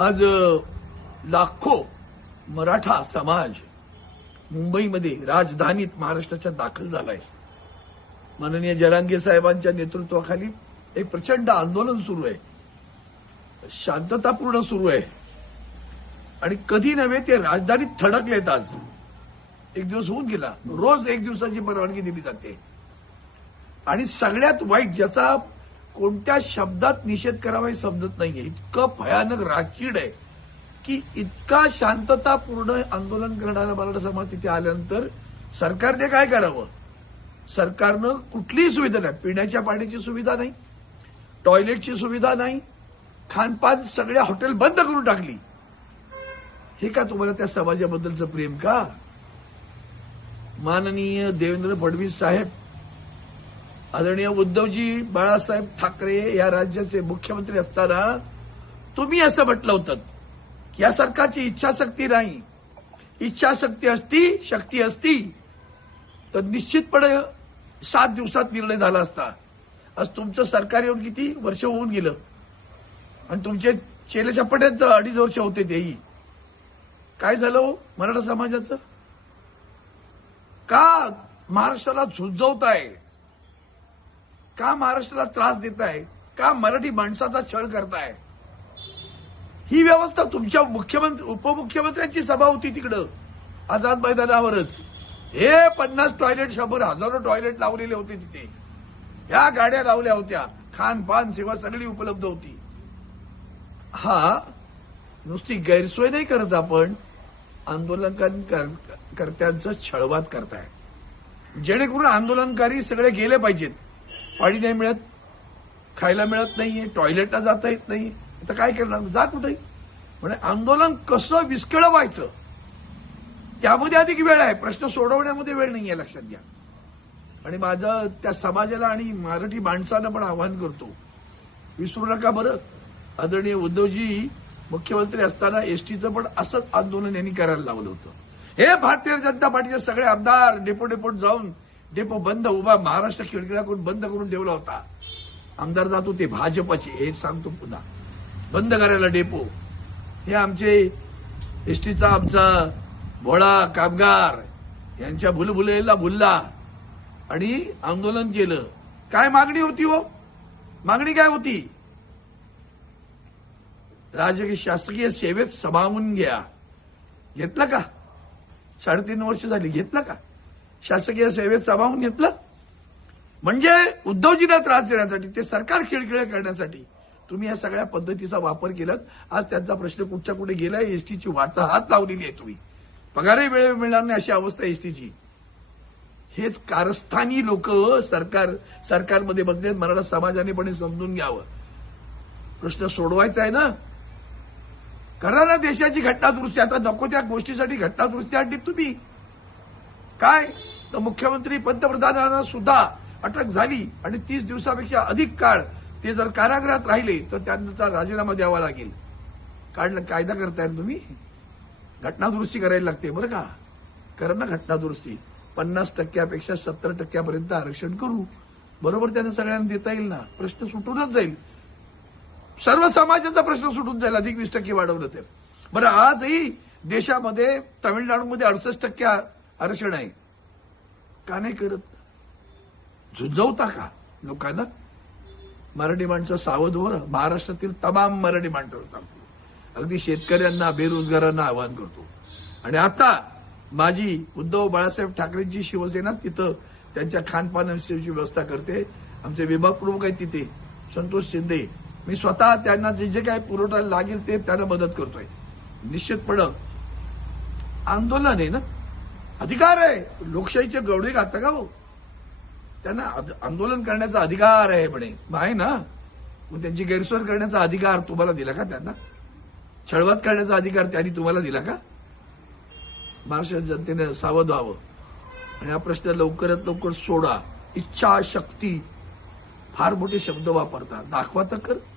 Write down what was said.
आज लाखो मराठा समाज मुंबईमध्ये राजधानीत महाराष्ट्राच्या दाखल झालाय माननीय जरांगे साहेबांच्या नेतृत्वाखाली एक प्रचंड आंदोलन सुरू आहे शांततापूर्ण सुरू आहे आणि कधी नव्हे ते राजधानीत थडकलेत आज एक दिवस होऊन गेला रोज एक दिवसाची परवानगी दिली जाते आणि सगळ्यात वाईट ज्याचा कोणत्या शब्दात निषेध करावा हे समजत नाहीये इतकं भयानक राखीड आहे की इतका शांततापूर्ण आंदोलन करणारा मराठा समाज तिथे आल्यानंतर सरकारने काय करावं सरकारनं कुठलीही सुविधा नाही पिण्याच्या पाण्याची सुविधा नाही टॉयलेटची सुविधा नाही खानपान सगळ्या हॉटेल बंद करून टाकली हे का तुम्हाला त्या समाजाबद्दलचं प्रेम का माननीय देवेंद्र फडणवीस साहेब आदरणीय उद्धवजी बाळासाहेब ठाकरे या राज्याचे मुख्यमंत्री असताना तुम्ही असं म्हटलं होतं या सरकारची इच्छाशक्ती नाही इच्छाशक्ती असती शक्ती असती तर निश्चितपणे सात दिवसात निर्णय झाला असता आज तुमचं सरकार येऊन किती वर्ष होऊन गेलं आणि तुमचे चेले चपट्यात अडीच वर्ष होते तेही काय झालं हो, मराठा समाजाचं का महाराष्ट्राला झुंजवत आहे का महाराष्ट्राला त्रास देत आहे का मराठी माणसाचा छळ करताय ही व्यवस्था तुमच्या मुख्यमंत्री उपमुख्यमंत्र्यांची सभा होती तिकडं आझाद मैदानावरच हे पन्नास टॉयलेट शंभर हजारो टॉयलेट लावलेले होते तिथे ह्या गाड्या लावल्या होत्या खानपान सेवा सगळी उपलब्ध होती हा नुसती गैरसोय नाही करत आपण आंदोलनकर्त्यांचं छळवाद करताय जेणेकरून आंदोलनकारी सगळे गेले पाहिजेत पाणी नाही मिळत खायला मिळत नाहीये टॉयलेटला जाता येत नाही आता काय करणार जा कुठे म्हणजे आंदोलन कसं विस्कळवायचं त्यामध्ये अधिक वेळ आहे प्रश्न सोडवण्यामध्ये वेळ नाही आहे लक्षात घ्या आणि माझं त्या समाजाला आणि मराठी माणसानं पण आव्हान करतो विसरू नका बरं आदरणीय उद्धवजी मुख्यमंत्री असताना एसटीचं पण असंच आंदोलन यांनी करायला लावलं होतं हे भारतीय जनता पार्टीचे सगळे आमदार डेपो डेपोट जाऊन डेपो बंद उभा महाराष्ट्र करून बंद करून ठेवला होता आमदार जातो ते भाजपचे हे सांगतो पुन्हा बंद करायला डेपो हे आमचे एसटीचा आमचा भोळा कामगार यांच्या भुलभुलेला भुलला आणि आंदोलन केलं काय मागणी होती हो मागणी काय होती राजकीय शासकीय सेवेत सभावून घ्या घेतलं का साडेतीन वर्ष झाली घेतलं का शासकीय सेवेत सामावून घेतलं म्हणजे उद्धवजींना त्रास देण्यासाठी ते सरकार खिळखिळ करण्यासाठी तुम्ही या सगळ्या पद्धतीचा वापर केलात आज त्यांचा प्रश्न कुठच्या कुठे गेलाय एसटीची वार्ता हात लावलेली आहे तुम्ही पगारही वेळेवर मिळणार नाही अशी अवस्था एसटीची हेच कारस्थानी लोक सरकार सरकारमध्ये बघण्यात मराठा समाजाने पण समजून घ्यावं प्रश्न सोडवायचा आहे ना करा ना देशाची घटनादुरुस्ती आता नको त्या गोष्टीसाठी घटनादुरुस्ती आणली तुम्ही काय तर मुख्यमंत्री पंतप्रधानांना सुद्धा अटक झाली आणि तीस दिवसापेक्षा अधिक काळ ते जर कारागृहात राहिले तर त्यांचा राजीनामा द्यावा लागेल कारण कायदा करताय तुम्ही घटनादुरुस्ती करायला लागते बरं का करा ना घटनादुरुस्ती पन्नास टक्क्यापेक्षा सत्तर टक्क्यापर्यंत आरक्षण करू बरोबर त्यांना सगळ्यांना देता येईल ना प्रश्न सुटूनच जाईल सर्व समाजाचा प्रश्न सुटून जाईल अधिक वीस टक्के वाढवलं तर बरं आजही देशामध्ये तामिळनाडूमध्ये अडुसष्ट टक्के आरक्षण आहे का नाही करत झुंजवता का लोकांना मराठी माणसं सावधवर महाराष्ट्रातील तमाम मराठी माणसावर सांगतो अगदी शेतकऱ्यांना बेरोजगारांना आवाहन करतो आणि आता माझी उद्धव बाळासाहेब ठाकरेंची शिवसेना तिथं त्यांच्या खानपानाची व्यवस्था करते आमचे विभाग प्रमुख आहेत तिथे संतोष शिंदे मी स्वतः त्यांना जे जे काही पुरवठा लागेल ते त्यांना मदत करतोय निश्चितपणे आंदोलन आहे ना अधिकार आहे लोकशाहीचे गवडे घात का हो त्यांना आंदोलन करण्याचा अधिकार आहे म्हणे आहे ना मग त्यांची गैरसोय करण्याचा अधिकार तुम्हाला दिला का त्यांना छळवात करण्याचा अधिकार त्यांनी तुम्हाला दिला का महाराष्ट्र जनतेने सावध व्हावं आणि हा प्रश्न लवकरात लवकर सोडा इच्छा शक्ती फार मोठे शब्द वापरता दाखवा तर कर